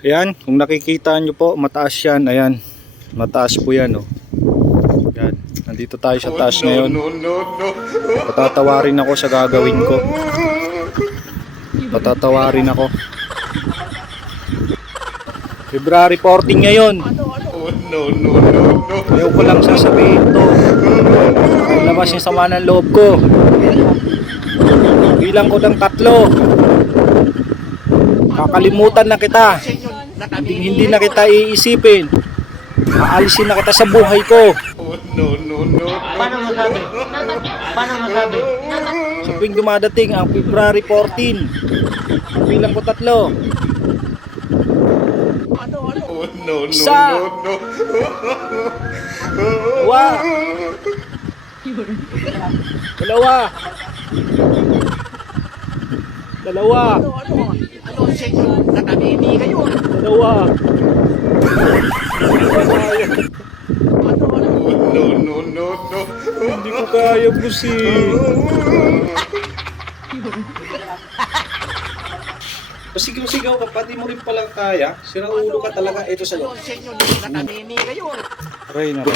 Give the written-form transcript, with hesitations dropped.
Ayan, kung nakikita nyo po, mataas yan. Ayan, mataas po yan, oh. Ayan, nandito tayo sa taas ngayon. Patatawarin ako sa gagawin ko. Patatawarin ako. February 14 ngayon. Ayaw ko lang sasabihin to. Labas yung sama ng loob ko. Bilang ko ng 3. Kakalimutan na kita. Hindi na kita iisipin. Aalisin na kita sa buhay ko. Paano masabi? Paano masabi? Sa tuwing dumadating ang February 14, bilang ko 3. Isa. Dalawa. Ano sa inyo? Natamimi kayo. Dalawa. Hindi ko kaya, busi. Pasigaw-sigaw ka, pati mo rin palang kaya. Siraulo ka talaga. Ito sa'yo. Ano sa inyo? Natamimi kayo. Aray naman.